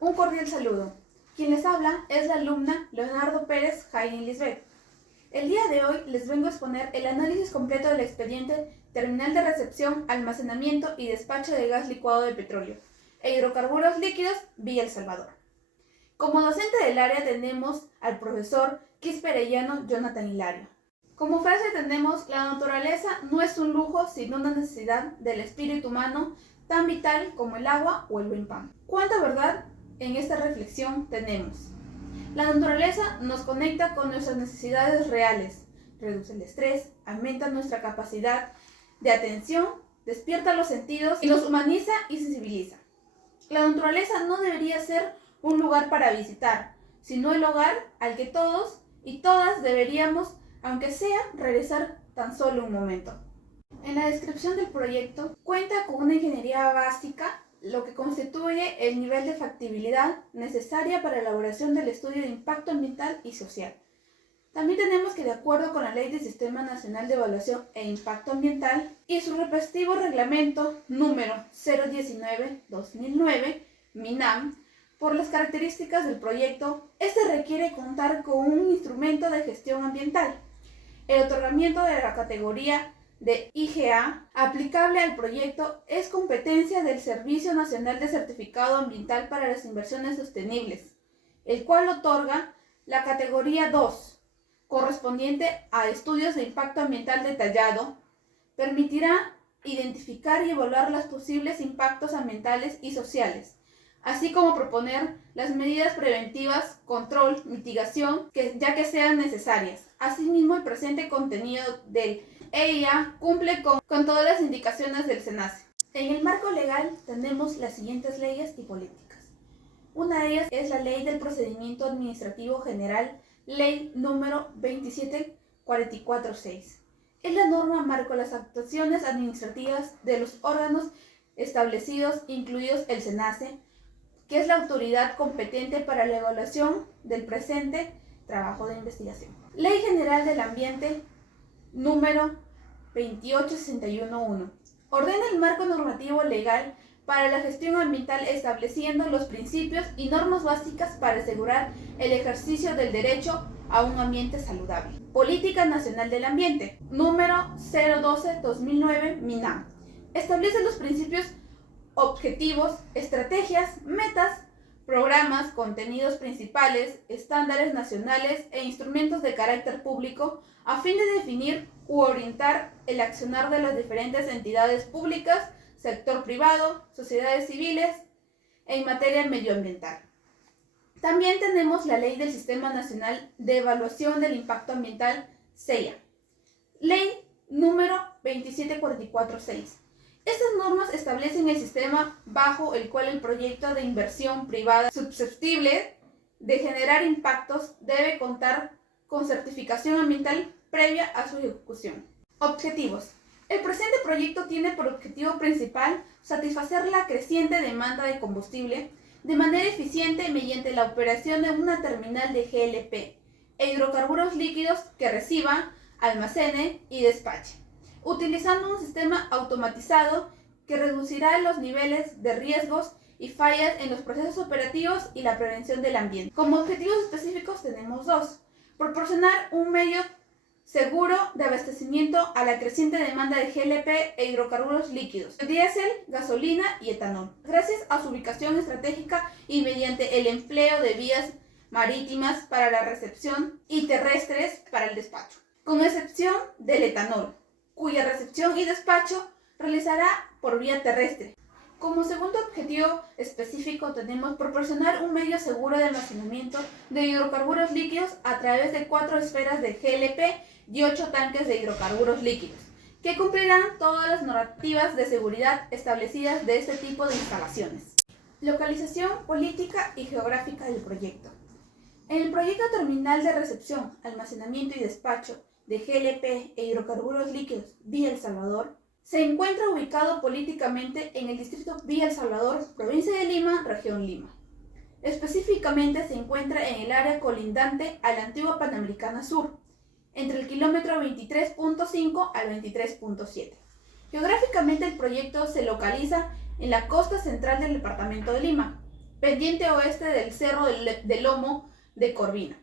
Un cordial saludo. Quien les habla es la alumna Leonardo Pérez Jaime Lisbeth. El día de hoy les vengo a exponer el análisis completo del expediente Terminal de Recepción, Almacenamiento y Despacho de Gas Licuado de Petróleo e Hidrocarburos Líquidos vía El Salvador. Como docente del área tenemos al profesor Quisperellano Jonathan Hilario. Como frase tenemos: la naturaleza no es un lujo, sino una necesidad del espíritu humano, tan vital como el agua o el buen pan. ¿Cuánta verdad en esta reflexión tenemos? La naturaleza nos conecta con nuestras necesidades reales, reduce el estrés, aumenta nuestra capacidad de atención, despierta los sentidos y nos humaniza y sensibiliza. La naturaleza no debería ser un lugar para visitar, sino el hogar al que todos y todas deberíamos, aunque sea, regresar tan solo un momento. En la descripción del proyecto cuenta con una ingeniería básica, lo que constituye el nivel de factibilidad necesaria para la elaboración del estudio de impacto ambiental y social. También tenemos que, de acuerdo con la Ley del Sistema Nacional de Evaluación e Impacto Ambiental y su respectivo reglamento número 019-2009, MINAM, por las características del proyecto, este requiere contar con un instrumento de gestión ambiental. El otorgamiento de la categoría de IGA aplicable al proyecto es competencia del Servicio Nacional de Certificado Ambiental para las Inversiones Sostenibles, el cual otorga la categoría 2, correspondiente a estudios de impacto ambiental detallado. Permitirá identificar y evaluar los posibles impactos ambientales y sociales, así como proponer las medidas preventivas, control, mitigación, ya que sean necesarias. Asimismo, el presente contenido del EIA cumple con todas las indicaciones del SENACE. En el marco legal tenemos las siguientes leyes y políticas. Una de ellas es la Ley del Procedimiento Administrativo General, Ley número 27446. Es la norma marco las actuaciones administrativas de los órganos establecidos, incluidos el SENACE, que es la autoridad competente para la evaluación del presente trabajo de investigación. Ley General del Ambiente número 28611. Ordena el marco normativo legal para la gestión ambiental, estableciendo los principios y normas básicas para asegurar el ejercicio del derecho a un ambiente saludable. Política Nacional del Ambiente número 012-2009, MINAM. Establece los principios, objetivos, estrategias, metas, programas, contenidos principales, estándares nacionales e instrumentos de carácter público a fin de definir u orientar el accionar de las diferentes entidades públicas, sector privado, sociedades civiles en materia medioambiental. También tenemos la Ley del Sistema Nacional de Evaluación del Impacto Ambiental, SEIA. Ley número 27446. Estas normas establecen el sistema bajo el cual el proyecto de inversión privada susceptible de generar impactos debe contar con certificación ambiental previa a su ejecución. Objetivos. El presente proyecto tiene por objetivo principal satisfacer la creciente demanda de combustible de manera eficiente mediante la operación de una terminal de GLP e hidrocarburos líquidos que reciba, almacene y despache, utilizando un sistema automatizado que reducirá los niveles de riesgos y fallas en los procesos operativos y la prevención del ambiente. Como objetivos específicos tenemos dos: proporcionar un medio seguro de abastecimiento a la creciente demanda de GLP e hidrocarburos líquidos, diésel, gasolina y etanol, gracias a su ubicación estratégica y mediante el empleo de vías marítimas para la recepción y terrestres para el despacho, con excepción del etanol, cuya recepción y despacho realizará por vía terrestre. Como segundo objetivo específico tenemos proporcionar un medio seguro de almacenamiento de hidrocarburos líquidos a través de 4 esferas de GLP y 8 tanques de hidrocarburos líquidos, que cumplirán todas las normativas de seguridad establecidas de este tipo de instalaciones. Localización, política y geográfica del proyecto. En el proyecto Terminal de Recepción, Almacenamiento y Despacho de GLP e hidrocarburos líquidos vía El Salvador, se encuentra ubicado políticamente en el distrito Villa El Salvador, provincia de Lima, región Lima. Específicamente se encuentra en el área colindante a la antigua Panamericana Sur, entre el kilómetro 23.5 al 23.7. Geográficamente el proyecto se localiza en la costa central del departamento de Lima, pendiente oeste del Cerro del Lomo de Corvina.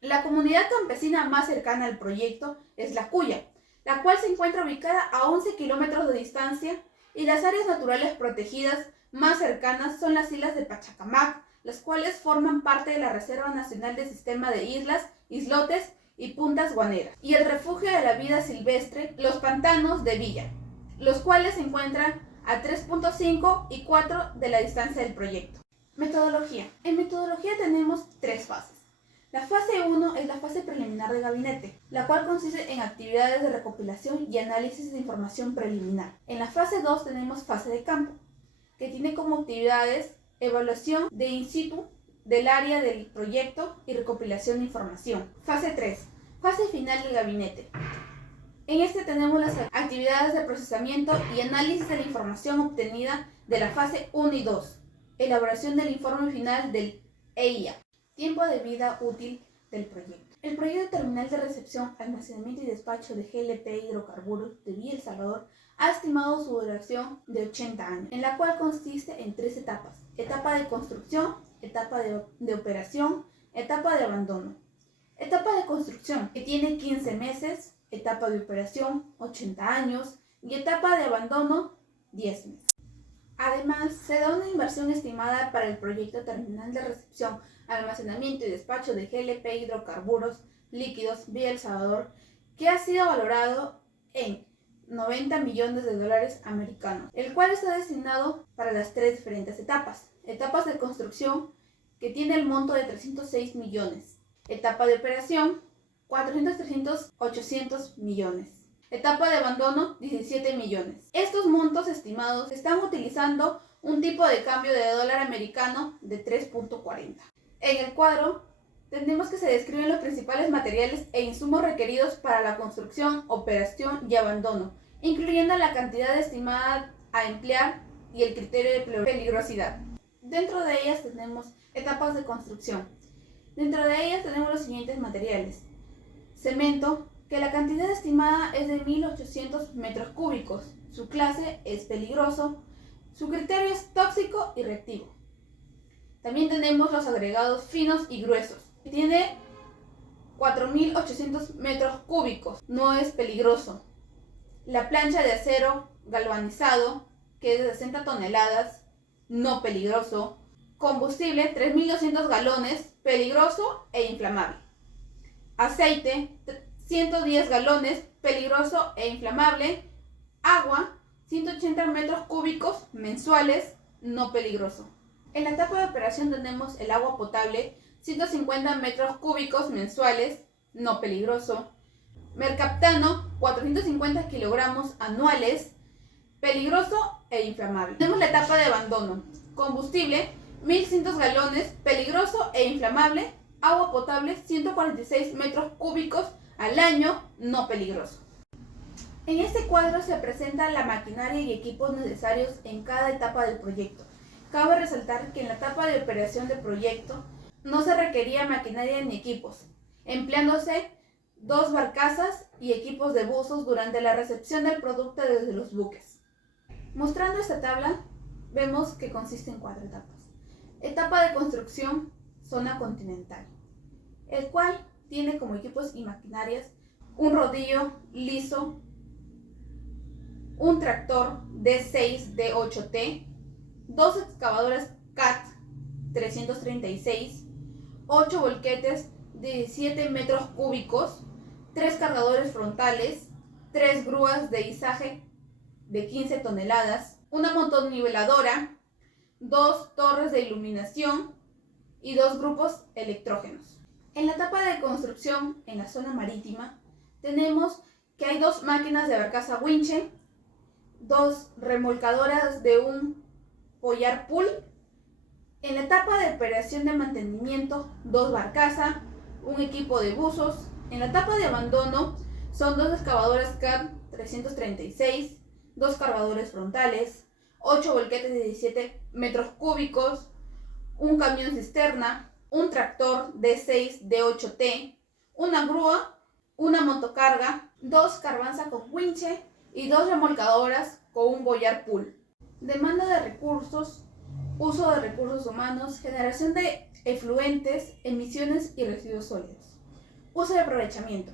La comunidad campesina más cercana al proyecto es La Cuya, la cual se encuentra ubicada a 11 kilómetros de distancia, y las áreas naturales protegidas más cercanas son las islas de Pachacamac, las cuales forman parte de la Reserva Nacional del Sistema de Islas, Islotes y Puntas Guaneras, y el refugio de la vida silvestre, los pantanos de Villa, los cuales se encuentran a 3.5 y 4 de la distancia del proyecto. Metodología. En metodología tenemos 3 fases. La fase 1 es la fase preliminar de gabinete, la cual consiste en actividades de recopilación y análisis de información preliminar. En la fase 2 tenemos fase de campo, que tiene como actividades evaluación de in situ del área del proyecto y recopilación de información. Fase 3, fase final del gabinete. En este tenemos las actividades de procesamiento y análisis de la información obtenida de la fase 1 y 2, elaboración del informe final del EIA. Tiempo de vida útil del proyecto. El proyecto terminal de recepción, almacenamiento y despacho de GLP hidrocarburos de Villa El Salvador ha estimado su duración de 80 años, en la cual consiste en 3 etapas: etapa de construcción, etapa de operación, etapa de abandono. Etapa de construcción, que tiene 15 meses, etapa de operación, 80 años, y etapa de abandono, 10 meses. Además, se da una inversión estimada para el proyecto terminal de recepción, almacenamiento y despacho de GLP hidrocarburos líquidos Villa El Salvador, que ha sido valorado en $90 millones americanos, el cual está destinado para las 3 diferentes etapas. Etapas de construcción, que tiene el monto de 306 millones. Etapa de operación, 400, 300, 800 millones. Etapa de abandono, 17 millones. Estos montos estimados están utilizando un tipo de cambio de dólar americano de 3.40. En el cuadro tenemos que se describen los principales materiales e insumos requeridos para la construcción, operación y abandono, incluyendo la cantidad estimada a emplear y el criterio de peligrosidad. Dentro de ellas tenemos etapas de construcción. Dentro de ellas tenemos los siguientes materiales: cemento, que la cantidad estimada es de 1.800 metros cúbicos. Su clase es peligroso. Su criterio es tóxico y reactivo. También tenemos los agregados finos y gruesos, que tiene 4.800 metros cúbicos. No es peligroso. La plancha de acero galvanizado, que es de 60 toneladas, no peligroso. Combustible, 3.200 galones, peligroso e inflamable. Aceite, 110 galones, peligroso e inflamable. Agua, 180 metros cúbicos mensuales, no peligroso. En la etapa de operación tenemos el agua potable, 150 metros cúbicos mensuales, no peligroso. Mercaptano, 450 kilogramos anuales, peligroso e inflamable. Tenemos la etapa de abandono. Combustible, 1.100 galones, peligroso e inflamable. Agua potable, 146 metros cúbicos al año, no peligroso. En este cuadro se presenta la maquinaria y equipos necesarios en cada etapa del proyecto. Cabe resaltar que en la etapa de operación del proyecto no se requería maquinaria ni equipos, empleándose 2 barcazas y equipos de buzos durante la recepción del producto desde los buques. Mostrando esta tabla, vemos que consiste en 4 etapas. Etapa de construcción, zona continental, el cual tiene como equipos y maquinarias un rodillo liso, un tractor D6 D8T, 2 excavadoras CAT 336, 8 volquetes de 17 metros cúbicos, 3 cargadores frontales, 3 grúas de izaje de 15 toneladas, una motoniveladora, 2 torres de iluminación y 2 grupos electrógenos. En la etapa de construcción en la zona marítima tenemos que hay 2 máquinas de barcaza winche, 2 remolcadoras de un pollar pool. En la etapa de operación de mantenimiento, 2 barcazas, un equipo de buzos. En la etapa de abandono son 2 excavadoras CAT 336, 2 cargadores frontales, 8 volquetes de 17 metros cúbicos, un camión cisterna, un tractor D6 D8T, una grúa, una motocarga, 2 carbanzas con winche y 2 remolcadoras con un boyar pool. Demanda de recursos uso de recursos humanos, generación de efluentes, emisiones y residuos sólidos. Uso de aprovechamiento.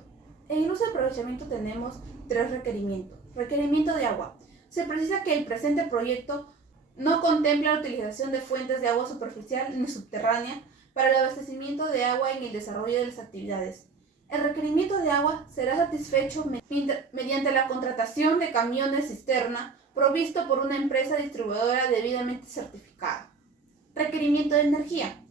En el uso de aprovechamiento tenemos 3 requerimientos. Requerimiento de agua. Se precisa que el presente proyecto no contempla la utilización de fuentes de agua superficial ni subterránea para el abastecimiento de agua en el desarrollo de las actividades. El requerimiento de agua será satisfecho mediante la contratación de camiones cisterna provisto por una empresa distribuidora debidamente certificada. Requerimiento de energía.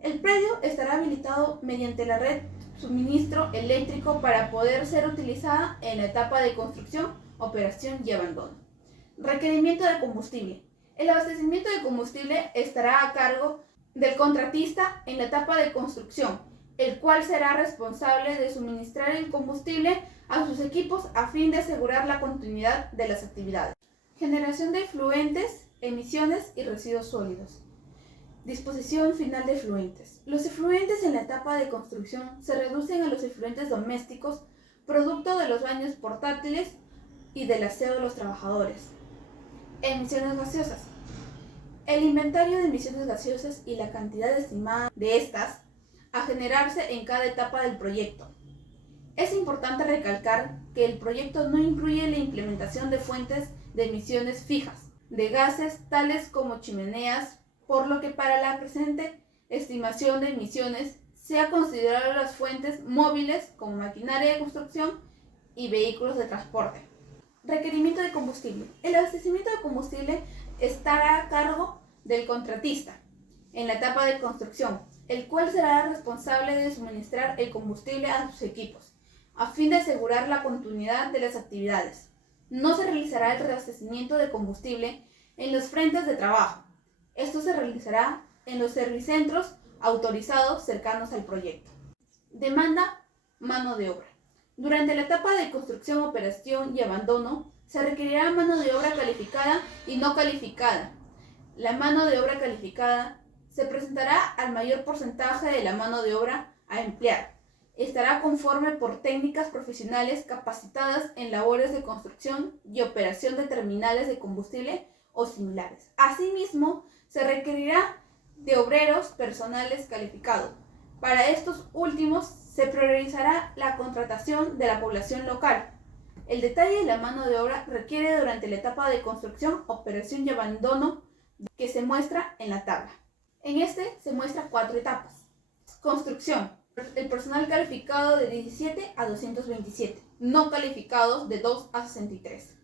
El predio estará habilitado mediante la red suministro eléctrico para poder ser utilizada en la etapa de construcción, operación y abandono. Requerimiento de combustible. El abastecimiento de combustible estará a cargo del contratista en la etapa de construcción, el cual será responsable de suministrar el combustible a sus equipos a fin de asegurar la continuidad de las actividades. Generación de efluentes, emisiones y residuos sólidos. Disposición final de efluentes. Los efluentes en la etapa de construcción se reducen a los efluentes domésticos, producto de los baños portátiles y del aseo de los trabajadores. Emisiones gaseosas. El inventario de emisiones gaseosas y la cantidad estimada de estas a generarse en cada etapa del proyecto. Es importante recalcar que el proyecto no incluye la implementación de fuentes de emisiones fijas de gases tales como chimeneas, por lo que para la presente estimación de emisiones se ha considerado las fuentes móviles como maquinaria de construcción y vehículos de transporte. Requerimiento de combustible. El abastecimiento de combustible estará a cargo del contratista en la etapa de construcción, el cual será responsable de suministrar el combustible a sus equipos, a fin de asegurar la continuidad de las actividades. No se realizará el reabastecimiento de combustible en los frentes de trabajo. Esto se realizará en los servicentros autorizados cercanos al proyecto. Demanda mano de obra. Durante la etapa de construcción, operación y abandono, se requerirá mano de obra calificada y no calificada. La mano de obra calificada se presentará al mayor porcentaje de la mano de obra a emplear. Estará conforme por técnicas profesionales capacitadas en labores de construcción y operación de terminales de combustible o similares. Asimismo, se requerirá de obreros personales calificados. Para estos últimos se priorizará la contratación de la población local. El detalle de la mano de obra requiere durante la etapa de construcción, operación y abandono que se muestra en la tabla. En este se muestra 4 etapas. Construcción. El personal calificado de 17 a 227, no calificados de 2 a 63.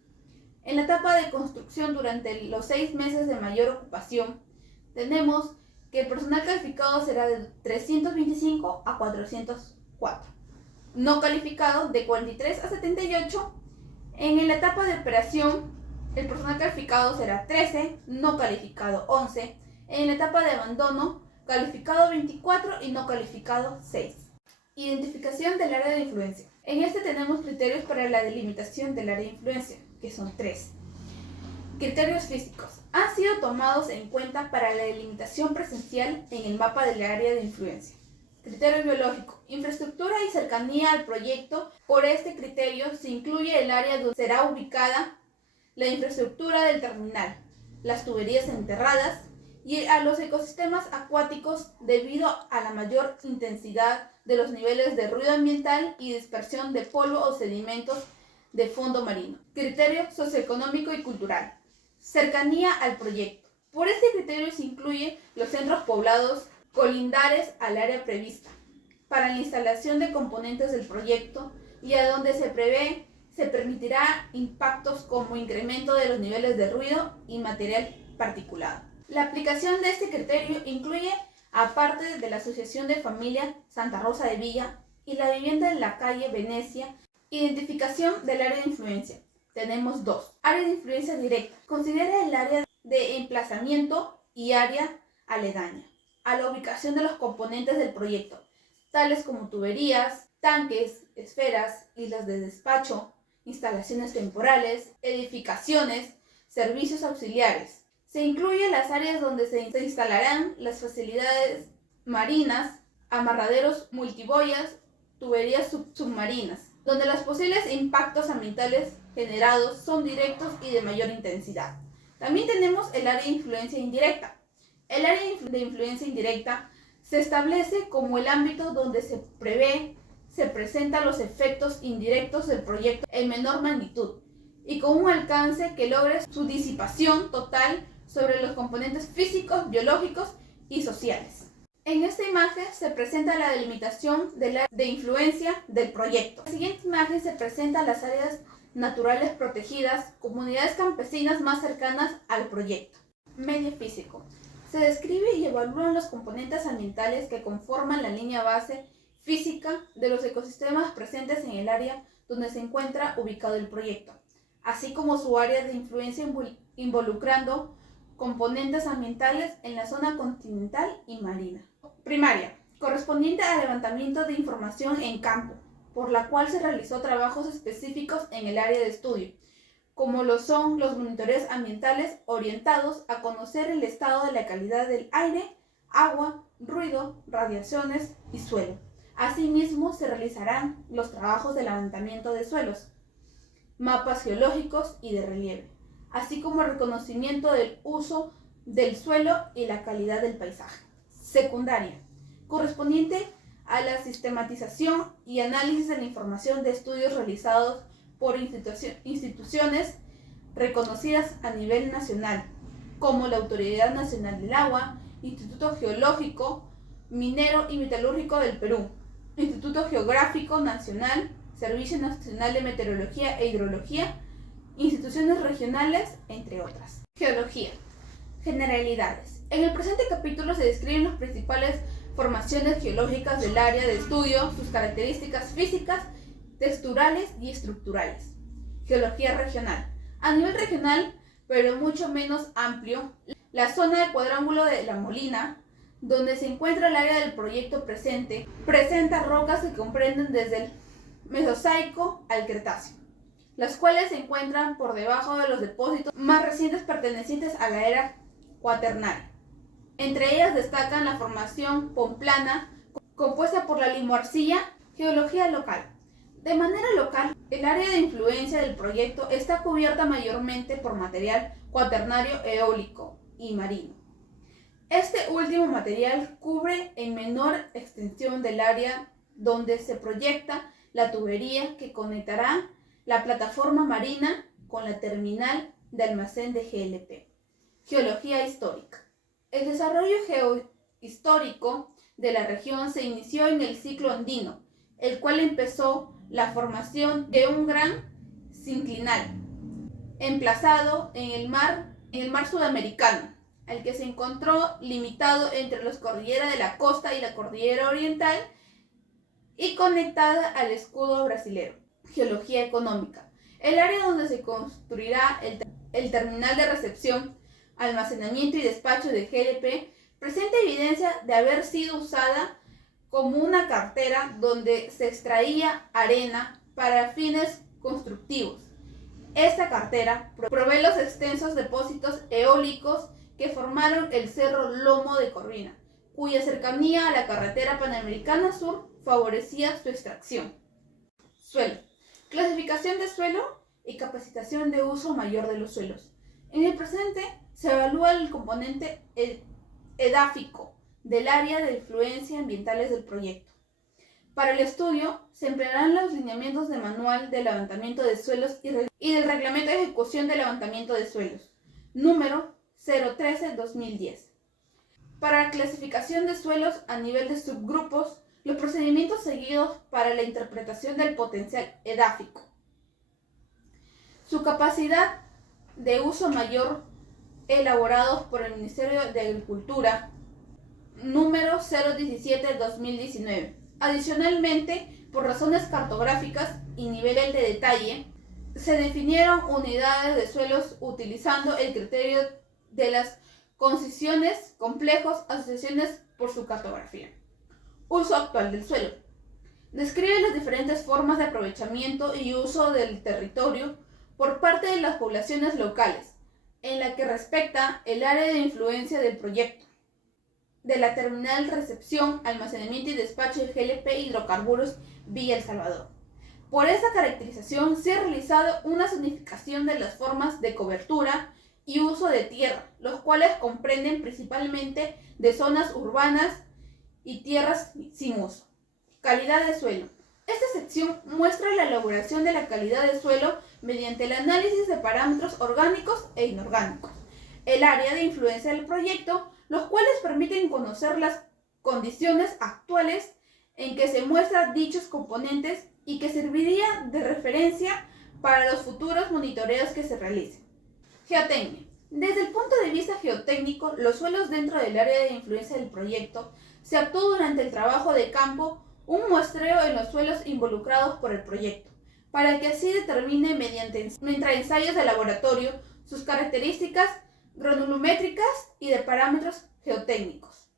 En la etapa de construcción, durante los 6 meses de mayor ocupación, tenemos que el personal calificado será de 325 a 404, no calificado de 43 a 78. En la etapa de operación, el personal calificado será 13, no calificado 11. En la etapa de abandono, calificado 24 y no calificado 6. Identificación del área de influencia. En este tenemos criterios para la delimitación del área de influencia, que son 3. Criterios físicos. Han sido tomados en cuenta para la delimitación presencial en el mapa del área de influencia. Criterio biológico. Infraestructura y cercanía al proyecto. Por este criterio se incluye el área donde será ubicada la infraestructura del terminal, las tuberías enterradas y a los ecosistemas acuáticos debido a la mayor intensidad de los niveles de ruido ambiental y dispersión de polvo o sedimentos de fondo marino. Criterio socioeconómico y cultural. Cercanía al proyecto. Por este criterio se incluye los centros poblados colindares al área prevista para la instalación de componentes del proyecto y a donde se permitirá impactos como incremento de los niveles de ruido y material particulado. La aplicación de este criterio incluye, aparte de la Asociación de Familia Santa Rosa de Villa y la vivienda en la calle Venecia, identificación del área de influencia. Tenemos 2. Área de influencia directa. Considera el área de emplazamiento y área aledaña a la ubicación de los componentes del proyecto, tales como tuberías, tanques, esferas, islas de despacho, instalaciones temporales, edificaciones, servicios auxiliares. Se incluyen las áreas donde se instalarán las facilidades marinas, amarraderos multiboyas, tuberías submarinas, donde los posibles impactos ambientales generados son directos y de mayor intensidad. También tenemos el área de influencia indirecta, El área de influencia indirecta se establece como el ámbito donde se presentan los efectos indirectos del proyecto en menor magnitud y con un alcance que logre su disipación total sobre los componentes físicos, biológicos y sociales. En esta imagen se presenta la delimitación del área de influencia del proyecto. En la siguiente imagen se presentan las áreas naturales protegidas, comunidades campesinas más cercanas al proyecto. Medio físico. Se describe y evalúan los componentes ambientales que conforman la línea base física de los ecosistemas presentes en el área donde se encuentra ubicado el proyecto, así como su área de influencia involucrando componentes ambientales en la zona continental y marina. Primaria, correspondiente al levantamiento de información en campo, por la cual se realizó trabajos específicos en el área de estudio, como lo son los monitoreos ambientales orientados a conocer el estado de la calidad del aire, agua, ruido, radiaciones y suelo. Asimismo, se realizarán los trabajos de levantamiento de suelos, mapas geológicos y de relieve, así como el reconocimiento del uso del suelo y la calidad del paisaje. Secundaria, correspondiente a la sistematización y análisis de la información de estudios realizados por instituciones reconocidas a nivel nacional, como la Autoridad Nacional del Agua, Instituto Geológico, Minero y Metalúrgico del Perú, Instituto Geográfico Nacional, Servicio Nacional de Meteorología e Hidrología, instituciones regionales, entre otras. Geología. Generalidades. En el presente capítulo se describen las principales formaciones geológicas del área de estudio, sus características físicas, texturales y estructurales. Geología regional. A nivel regional, pero mucho menos amplio, la zona del cuadrángulo de La Molina, donde se encuentra el área del proyecto presente, presenta rocas que comprenden desde el Mesozoico al Cretácico, las cuales se encuentran por debajo de los depósitos más recientes pertenecientes a la era cuaternaria. Entre ellas destacan la formación Pomplana, compuesta por la limoarcilla. Geología local. De manera local, el área de influencia del proyecto está cubierta mayormente por material cuaternario eólico y marino. Este último material cubre en menor extensión del área donde se proyecta la tubería que conectará la plataforma marina con la terminal de almacén de GLP. Geología histórica. El desarrollo geohistórico de la región se inició en el ciclo andino, el cual empezó la formación de un gran sinclinal, emplazado en el mar sudamericano, al que se encontró limitado entre la cordillera de la costa y la cordillera oriental y conectada al escudo brasilero. Geología económica. El área donde se construirá el terminal de recepción, almacenamiento y despacho de GLP presenta evidencia de haber sido usada como una cartera donde se extraía arena para fines constructivos. Esta cartera provee los extensos depósitos eólicos que formaron el Cerro Lomo de Corvina, cuya cercanía a la carretera Panamericana Sur favorecía su extracción. Suelo. Clasificación de suelo y capacitación de uso mayor de los suelos. En el presente se evalúa el componente edáfico del área de influencia ambientales del proyecto. Para el estudio se emplearán los lineamientos del Manual de Levantamiento de Suelos y del Reglamento de Ejecución de Levantamiento de Suelos, número 013-2010. Para la clasificación de suelos a nivel de subgrupos, los procedimientos seguidos para la interpretación del potencial edáfico. Su capacidad de uso mayor elaborados por el Ministerio de Agricultura, número 017-2019. Adicionalmente, por razones cartográficas y niveles de detalle, se definieron unidades de suelos utilizando el criterio de las concisiones, complejos, asociaciones por su cartografía. Uso actual del suelo. Describe las diferentes formas de aprovechamiento y uso del territorio por parte de las poblaciones locales, en la que respecta el área de influencia del proyecto, de la terminal recepción, almacenamiento y despacho de GLP Hidrocarburos Villa El Salvador. Por esa caracterización se ha realizado una zonificación de las formas de cobertura y uso de tierra, los cuales comprenden principalmente de zonas urbanas y tierras sin uso. Calidad de suelo. Esta sección muestra la elaboración de la calidad de suelo mediante el análisis de parámetros orgánicos e inorgánicos, el área de influencia del proyecto, los cuales permiten conocer las condiciones actuales en que se muestran dichos componentes y que serviría de referencia para los futuros monitoreos que se realicen. Geotecnia. Desde el punto de vista geotécnico, los suelos dentro del área de influencia del proyecto se actuó durante el trabajo de campo un muestreo en los suelos involucrados por el proyecto, para que así determine mediante ensayos de laboratorio sus características granulométricas y de parámetros geotécnicos.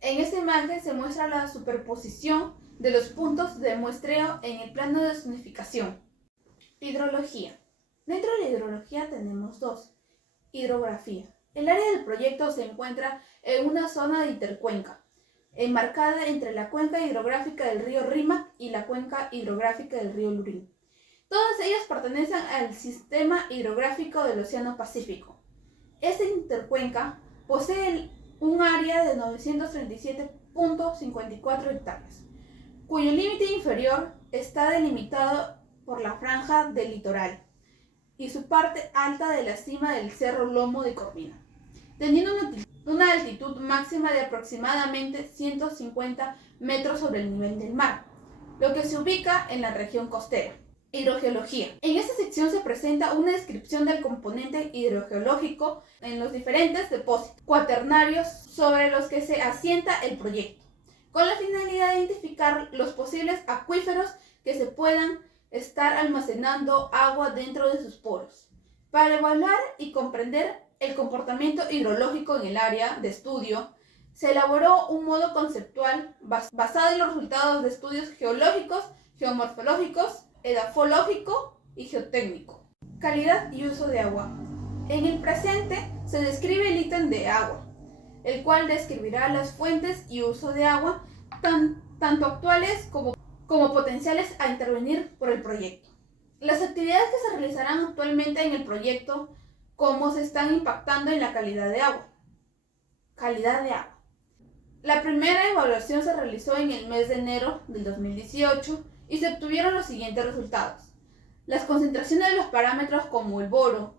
En esta imagen se muestra la superposición de los puntos de muestreo en el plano de zonificación. Hidrología. Dentro de la hidrología tenemos dos. Hidrografía. El área del proyecto se encuentra en una zona de intercuenca, enmarcada entre la cuenca hidrográfica del río Rímac y la cuenca hidrográfica del río Lurín. Todas ellas pertenecen al sistema hidrográfico del Océano Pacífico. Esta intercuenca posee un área de 937.54 hectáreas, cuyo límite inferior está delimitado por la franja del litoral y su parte alta de la cima del Cerro Lomo de Corvina, teniendo una altitud máxima de aproximadamente 150 metros sobre el nivel del mar, lo que se ubica en la región costera. Hidrogeología. En esta sección se presenta una descripción del componente hidrogeológico en los diferentes depósitos cuaternarios sobre los que se asienta el proyecto, con la finalidad de identificar los posibles acuíferos que se puedan estar almacenando agua dentro de sus poros, para evaluar y comprender el comportamiento hidrológico en el área de estudio. Se elaboró un modo conceptual basado en los resultados de estudios geológicos, geomorfológicos, edafológico y geotécnico. Calidad y uso de agua. En el presente se describe el ítem de agua, el cual describirá las fuentes y uso de agua, tanto actuales como potenciales a intervenir por el proyecto. Las actividades que se realizarán actualmente en el proyecto, cómo se están impactando en la calidad de agua. Calidad de agua. La primera evaluación se realizó en el mes de enero del 2018 y se obtuvieron los siguientes resultados. Las concentraciones de los parámetros como el boro,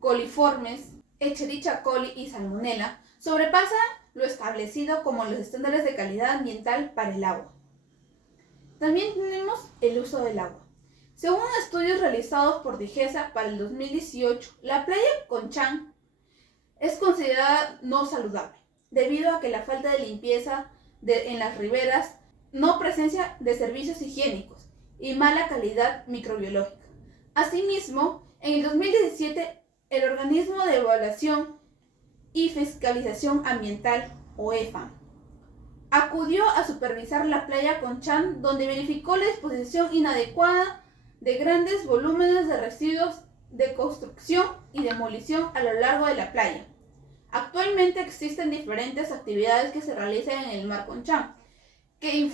coliformes, Escherichia coli y Salmonella sobrepasan lo establecido como los estándares de calidad ambiental para el agua. También tenemos el uso del agua. Según estudios realizados por Digesa para el 2018, la playa Conchán es considerada no saludable, debido a que la falta de limpieza en las riberas, no presencia de servicios higiénicos y mala calidad microbiológica. Asimismo, en el 2017, el Organismo de Evaluación y Fiscalización Ambiental, OEFAM, acudió a supervisar la playa Conchán, donde verificó la disposición inadecuada de grandes volúmenes de residuos de construcción y demolición a lo largo de la playa. Actualmente existen diferentes actividades que se realizan en el mar Conchán, que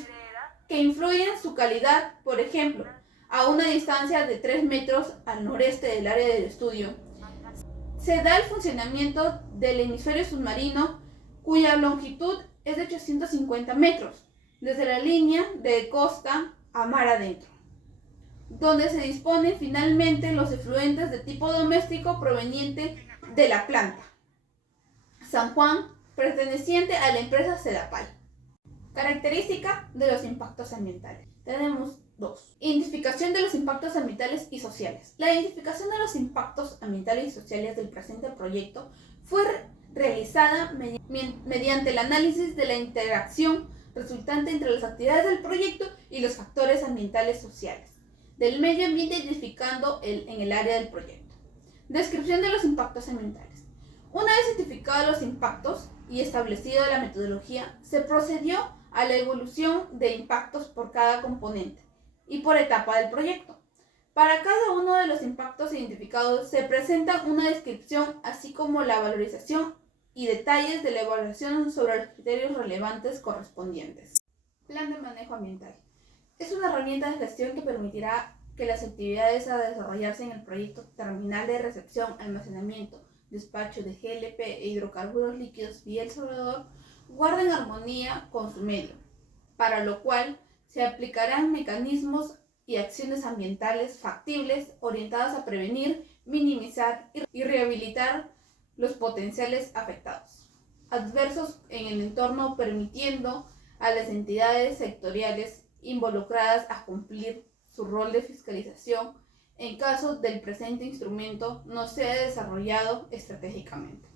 influyen en su calidad. Por ejemplo, a una distancia de 3 metros al noreste del área del estudio, se da el funcionamiento del hemisferio submarino, cuya longitud es de 850 metros, desde la línea de costa a mar adentro, donde se disponen finalmente los efluentes de tipo doméstico proveniente de la planta San Juan, perteneciente a la empresa Sedapal. Característica de los impactos ambientales. Tenemos dos. Identificación de los impactos ambientales y sociales. La identificación de los impactos ambientales y sociales del presente proyecto fue realizada mediante el análisis de la interacción resultante entre las actividades del proyecto y los factores ambientales sociales del medio ambiente identificando en el área del proyecto. Descripción de los impactos ambientales. Una vez identificados los impactos y establecida la metodología, se procedió a la evolución de impactos por cada componente y por etapa del proyecto. Para cada uno de los impactos identificados se presenta una descripción, así como la valorización y detalles de la evaluación sobre los criterios relevantes correspondientes. Plan de manejo ambiental. Es una herramienta de gestión que permitirá que las actividades a desarrollarse en el proyecto terminal de recepción, almacenamiento, despacho de GLP e hidrocarburos líquidos vía El Salvador guarda en armonía con su medio, para lo cual se aplicarán mecanismos y acciones ambientales factibles orientadas a prevenir, minimizar y rehabilitar los potenciales afectados adversos en el entorno, permitiendo a las entidades sectoriales involucradas a cumplir su rol de fiscalización en caso del presente instrumento no sea desarrollado estratégicamente.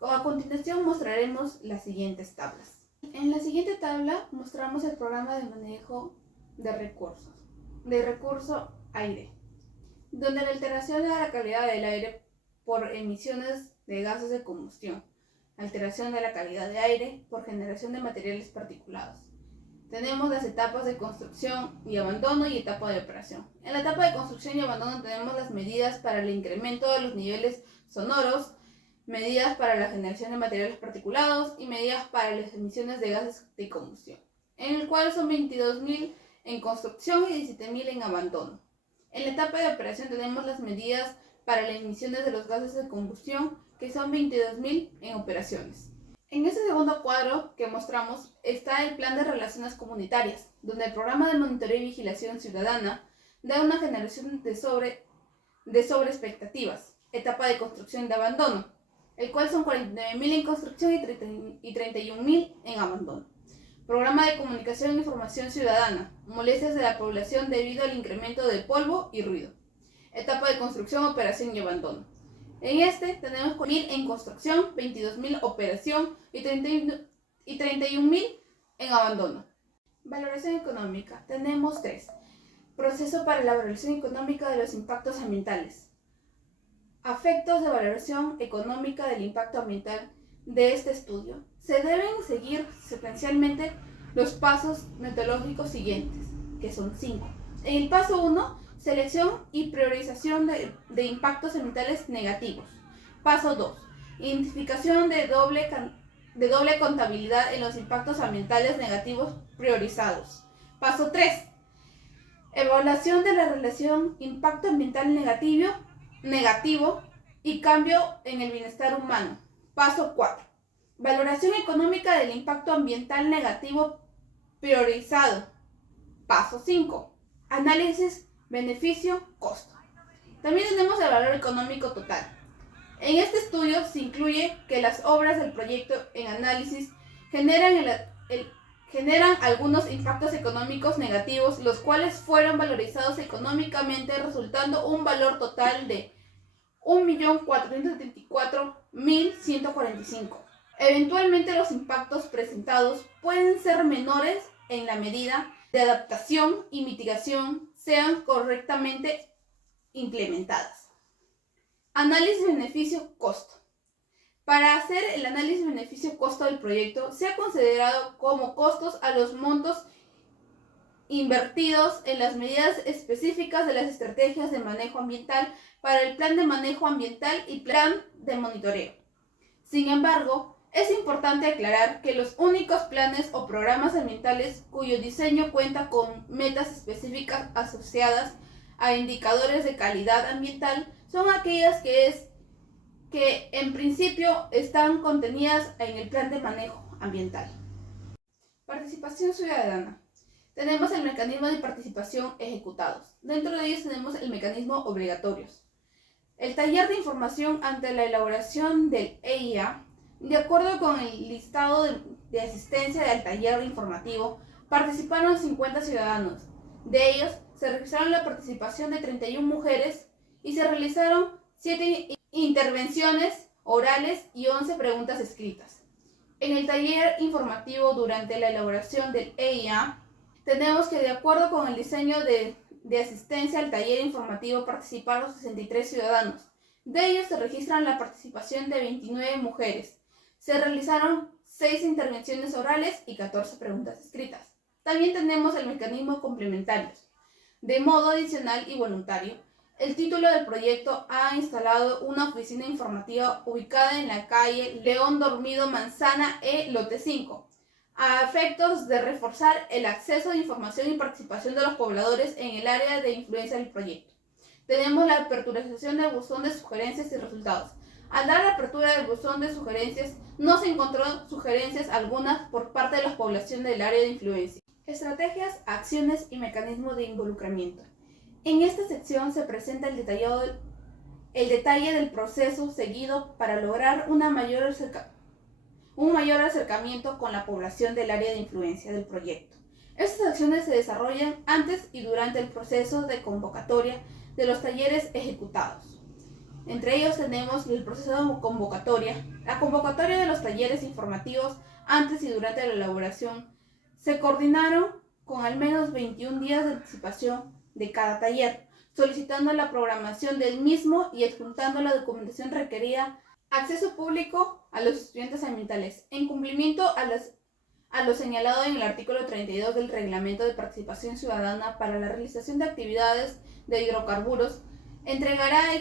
A continuación mostraremos las siguientes tablas. En la siguiente tabla mostramos el programa de manejo de recurso aire, donde la alteración de la calidad del aire por emisiones de gases de combustión, alteración de la calidad de aire por generación de materiales particulados. Tenemos las etapas de construcción y abandono y etapa de operación. En la etapa de construcción y abandono tenemos las medidas para el incremento de los niveles sonoros, medidas para la generación de materiales particulados y medidas para las emisiones de gases de combustión, en el cual son 22.000 en construcción y 17.000 en abandono. En la etapa de operación tenemos las medidas para las emisiones de los gases de combustión, que son 22.000 en operaciones. En este segundo cuadro que mostramos está el plan de relaciones comunitarias, donde el programa de monitoreo y vigilación ciudadana da una generación de sobreexpectativas, etapa de construcción de abandono, el cual son 49.000 en construcción y 31.000 en abandono. Programa de comunicación e información ciudadana, molestias de la población debido al incremento de polvo y ruido, etapa de construcción, operación y abandono. En este tenemos 1.000 en construcción, 22.000 operación y 31.000 en abandono. Valoración económica. Tenemos 3. Proceso para la valoración económica de los impactos ambientales. Afectos de valoración económica del impacto ambiental de este estudio. Se deben seguir secuencialmente los pasos metodológicos siguientes, que son 5. En el paso 1, selección y priorización de impactos ambientales negativos. Paso 2. Identificación de doble contabilidad en los impactos ambientales negativos priorizados. Paso 3. Evaluación de la relación impacto ambiental negativo y cambio en el bienestar humano. Paso 4. Valoración económica del impacto ambiental negativo priorizado. Paso 5. Análisis beneficio-costo. También tenemos el valor económico total. En este estudio se incluye que las obras del proyecto en análisis generan algunos impactos económicos negativos, los cuales fueron valorizados económicamente, resultando un valor total de 1.474.145. Eventualmente los impactos presentados pueden ser menores en la medida de adaptación y mitigación sean correctamente implementadas. Análisis beneficio-costo. Para hacer el análisis beneficio-costo del proyecto, se ha considerado como costos a los montos invertidos en las medidas específicas de las estrategias de manejo ambiental para el plan de manejo ambiental y plan de monitoreo. Sin embargo, es importante aclarar que los únicos planes o programas ambientales cuyo diseño cuenta con metas específicas asociadas a indicadores de calidad ambiental son aquellas que en principio están contenidas en el plan de manejo ambiental. Participación ciudadana. Tenemos el mecanismo de participación ejecutados. Dentro de ellos tenemos el mecanismo obligatorios. El taller de información ante la elaboración del EIA. De acuerdo con el listado de asistencia al taller informativo, participaron 50 ciudadanos. De ellos, se registraron la participación de 31 mujeres y se realizaron 7 intervenciones orales y 11 preguntas escritas. En el taller informativo durante la elaboración del EIA, tenemos que de acuerdo con el diseño de asistencia al taller informativo participaron 63 ciudadanos. De ellos se registran la participación de 29 mujeres. Se realizaron 6 intervenciones orales y 14 preguntas escritas. También tenemos el mecanismo complementarios. De modo adicional y voluntario, el título del proyecto ha instalado una oficina informativa ubicada en la calle León Dormido Manzana E, lote 5, a efectos de reforzar el acceso de información y participación de los pobladores en el área de influencia del proyecto. Tenemos la aperturización del buzón de sugerencias y resultados. Al dar apertura del buzón de sugerencias, no se encontró sugerencias algunas por parte de la población del área de influencia. Estrategias, acciones y mecanismos de involucramiento. En esta sección se presenta el detalle del proceso seguido para lograr un mayor acercamiento con la población del área de influencia del proyecto. Estas acciones se desarrollan antes y durante el proceso de convocatoria de los talleres ejecutados. Entre ellos tenemos el proceso de convocatoria. La convocatoria de los talleres informativos antes y durante la elaboración se coordinaron con al menos 21 días de anticipación de cada taller, solicitando la programación del mismo y adjuntando la documentación requerida. Acceso público a los estudiantes ambientales. En cumplimiento a lo señalado en el artículo 32 del Reglamento de Participación Ciudadana para la realización de actividades de hidrocarburos, entregará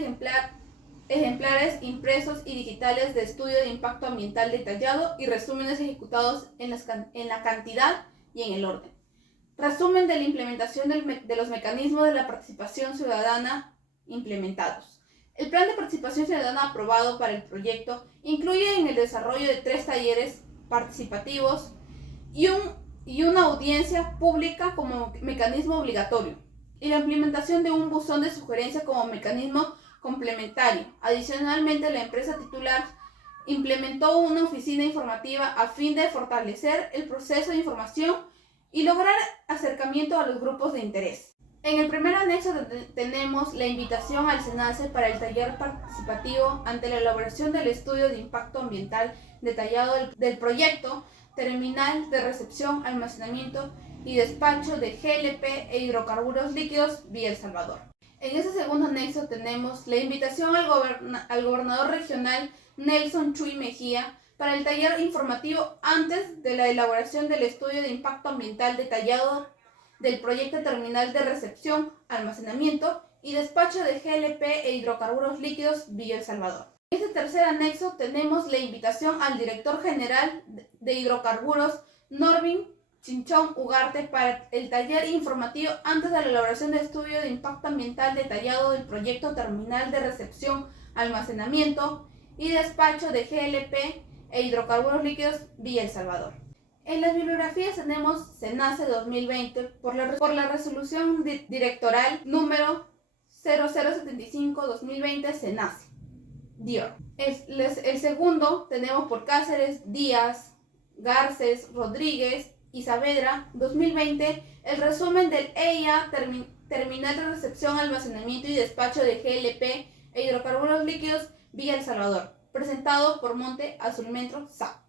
ejemplares impresos y digitales de estudio de impacto ambiental detallado y resúmenes ejecutados en la cantidad y en el orden. Resumen de la implementación de los mecanismos de la participación ciudadana implementados. El plan de participación ciudadana aprobado para el proyecto incluye en el desarrollo de 3 talleres participativos y una audiencia pública como mecanismo obligatorio, y la implementación de un buzón de sugerencia como mecanismo complementario. Adicionalmente, la empresa titular implementó una oficina informativa a fin de fortalecer el proceso de información y lograr acercamiento a los grupos de interés. En el primer anexo tenemos la invitación al SENACE para el taller participativo ante la elaboración del estudio de impacto ambiental detallado del proyecto terminal de recepción, almacenamiento y despacho de GLP e hidrocarburos líquidos vía El Salvador. En ese segundo anexo tenemos la invitación al gobernador regional Nelson Chuy Mejía para el taller informativo antes de la elaboración del estudio de impacto ambiental detallado del proyecto terminal de recepción, almacenamiento y despacho de GLP e hidrocarburos líquidos vía El Salvador. En este tercer anexo tenemos la invitación al director general de hidrocarburos, Norvin Chinchón Ugarte, para el taller informativo antes de la elaboración del estudio de impacto ambiental detallado del proyecto terminal de recepción, almacenamiento y despacho de GLP e hidrocarburos líquidos vía El Salvador. En las bibliografías tenemos SENACE 2020 por la resolución directoral número 0075-2020 SENACE, DIOR. El segundo tenemos por Cáceres, Díaz, Garces, Rodríguez y Saavedra 2020 el resumen del EIA terminal de recepción, almacenamiento y despacho de GLP e hidrocarburos líquidos vía El Salvador, presentado por Monte Azulmetro SA.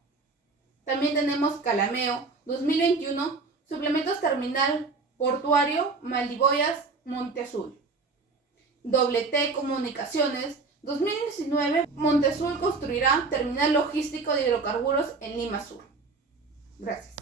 También tenemos Calameo 2021, suplementos terminal portuario Maldiboyas Monte Azul. T Comunicaciones 2019, Monte Azul construirá terminal logístico de hidrocarburos en Lima Sur. Gracias.